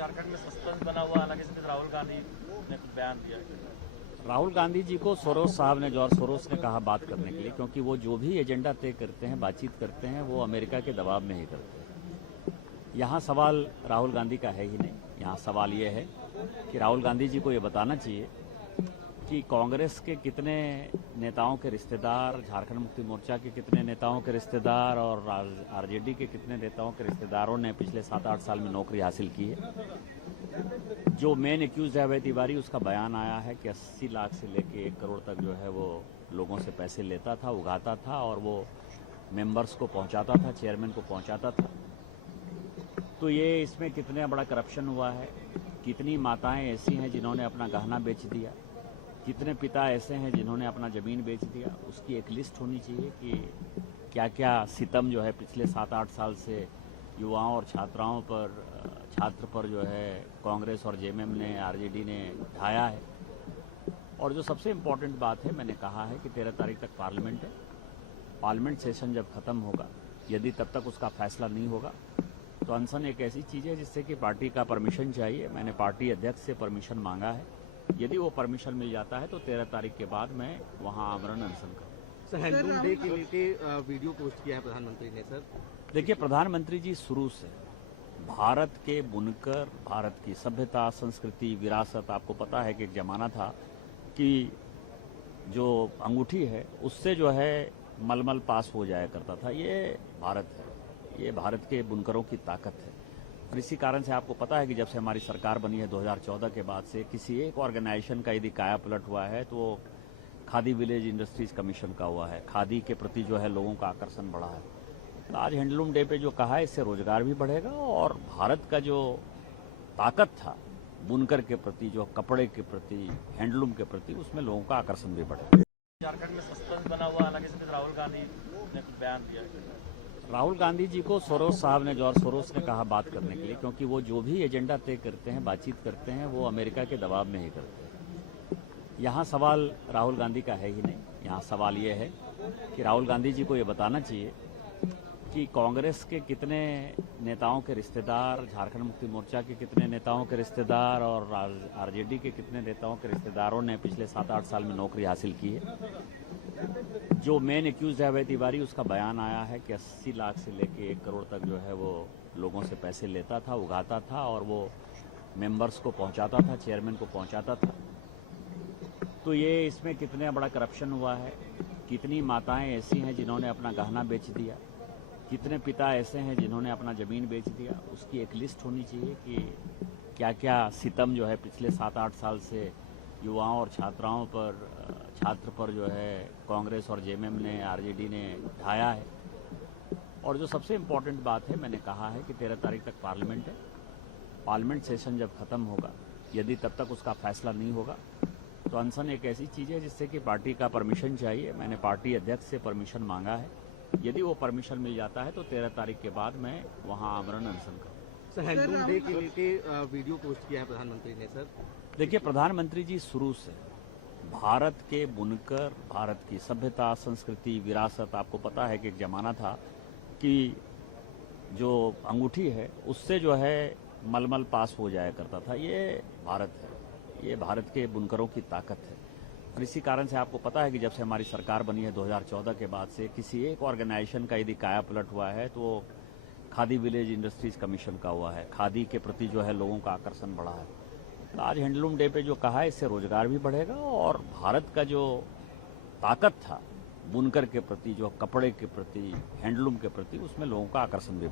झारखंड में सस्पेंस बना हुआ, हालांकि इसमें राहुल गांधी ने कुछ बयान दिया। राहुल गांधी जी को सोरोस साहब ने, जॉर्ज सोरोस ने कहा बात करने के लिए, क्योंकि वो जो भी एजेंडा तय करते हैं, बातचीत करते हैं, वो अमेरिका के दबाव में ही करते हैं। यहाँ सवाल राहुल गांधी का है ही नहीं। यहाँ सवाल ये है कि राहुल गांधी जी को ये बताना चाहिए कि कांग्रेस के कितने नेताओं के रिश्तेदार, झारखंड मुक्ति मोर्चा के कितने नेताओं के रिश्तेदार और आरजेडी के कितने नेताओं के रिश्तेदारों ने पिछले 7-8 साल में नौकरी हासिल की है। जो मेन एक्यूज है अभय तिवारी, उसका बयान आया है कि 80 लाख से लेके 1 करोड़ तक जो है वो लोगों से पैसे लेता था, उगाता था और वो मेंबर्स को पहुंचाता था, चेयरमैन को पहुंचाता था। तो ये इसमें कितना बड़ा करप्शन हुआ है, कितनी माताएं ऐसी हैं जिन्होंने अपना गहना बेच दिया, कितने पिता ऐसे हैं जिन्होंने अपना ज़मीन बेच दिया, उसकी एक लिस्ट होनी चाहिए कि क्या क्या सितम जो है पिछले 7-8 साल से युवाओं और छात्र पर जो है कांग्रेस और जेएमएम ने, आरजेडी ने ढाया है। और जो सबसे इम्पोर्टेंट बात है, मैंने कहा है कि 13 तारीख तक पार्लियामेंट है। पार्लियामेंट सेशन जब ख़त्म होगा, यदि तब तक उसका फैसला नहीं होगा तो अनशन एक ऐसी चीज़ है जिससे कि पार्टी का परमिशन चाहिए। मैंने पार्टी अध्यक्ष से परमिशन मांगा है। यदि वो परमिशन मिल जाता है तो 13 तारीख के बाद मैं वहाँ आमरण अनशन करूँ। सर, हैंडलूम डे के लेके वीडियो पोस्ट किया है प्रधानमंत्री ने। सर देखिए, प्रधानमंत्री जी शुरू से भारत के बुनकर, भारत की सभ्यता, संस्कृति, विरासत, आपको पता है कि एक जमाना था कि जो अंगूठी है उससे जो है मलमल पास हो जाया करता था। ये भारत है, ये भारत के बुनकरों की ताकत है। और इसी कारण से आपको पता है कि जब से हमारी सरकार बनी है 2014 के बाद से, किसी एक ऑर्गेनाइजेशन का यदि काया पलट हुआ है तो वो खादी विलेज इंडस्ट्रीज कमीशन का हुआ है। खादी के प्रति जो है लोगों का आकर्षण बढ़ा है। तो आज हैंडलूम डे पे जो कहा है, इससे रोजगार भी बढ़ेगा और भारत का जो ताकत था बुनकर के प्रति, जो कपड़े के प्रति, हैंडलूम के प्रति, उसमें लोगों का आकर्षण भी बढ़ेगा। झारखंड में सस्पेंस बना हुआ, हालांकि इसमें राहुल गांधी ने कुछ बयान दिया। राहुल गांधी जी को सोरोस साहब ने, जॉर्ज सोरोस ने कहा बात करने के लिए, क्योंकि वो जो भी एजेंडा तय करते हैं, बातचीत करते हैं, वो अमेरिका के दबाव में ही करते हैं। यहाँ सवाल राहुल गांधी का है ही नहीं। यहाँ सवाल ये है कि राहुल गांधी जी को ये बताना चाहिए कि कांग्रेस के कितने नेताओं के रिश्तेदार, झारखंड मुक्ति मोर्चा के कितने नेताओं के रिश्तेदार और आरजेडी के कितने नेताओं के रिश्तेदारों ने पिछले 7-8 साल में नौकरी हासिल की है। जो मेन एक्यूज है अभय तिवारी, उसका बयान आया है कि 80 लाख से लेके 1 करोड़ तक जो है वो लोगों से पैसे लेता था, उगाता था और वो मेंबर्स को पहुंचाता था, चेयरमैन को पहुंचाता था। तो ये इसमें कितना बड़ा करप्शन हुआ है, कितनी माताएं ऐसी हैं जिन्होंने अपना गहना बेच दिया, कितने पिता ऐसे हैं जिन्होंने अपना ज़मीन बेच दिया, उसकी एक लिस्ट होनी चाहिए कि क्या क्या सितम जो है पिछले 7-8 साल से युवाओं और छात्र पर जो है कांग्रेस और जेएमएम ने, आरजेडी ने ढाया है। और जो सबसे इम्पोर्टेंट बात है, मैंने कहा है कि 13 तारीख तक पार्लियामेंट है। पार्लियामेंट सेशन जब ख़त्म होगा, यदि तब तक उसका फैसला नहीं होगा तो अनशन एक ऐसी चीज़ है जिससे कि पार्टी का परमिशन चाहिए। मैंने पार्टी अध्यक्ष से परमिशन मांगा है। यदि वो परमिशन मिल जाता है तो 13 तारीख के बाद मैं वहाँ आमरण अनशन करूँ। सर, हैंडलूम डे के लेके वीडियो पोस्ट किया है प्रधानमंत्री ने। सर देखिए, प्रधानमंत्री जी शुरू से भारत के बुनकर, भारत की सभ्यता, संस्कृति, विरासत, आपको पता है कि एक जमाना था कि जो अंगूठी है उससे जो है मलमल पास हो जाया करता था। ये भारत है, ये भारत के बुनकरों की ताकत है। और इसी कारण से आपको पता है कि जब से हमारी सरकार बनी है 2014 के बाद से, किसी एक ऑर्गेनाइजेशन का यदि काया पलट हुआ है तो वो खादी विलेज इंडस्ट्रीज कमीशन का हुआ है। खादी के प्रति जो है लोगों का आकर्षण बढ़ा है। तो आज हैंडलूम डे पे जो कहा है, इससे रोजगार भी बढ़ेगा और भारत का जो ताकत था बुनकर के प्रति, जो कपड़े के प्रति, हैंडलूम के प्रति, उसमें लोगों का आकर्षण भी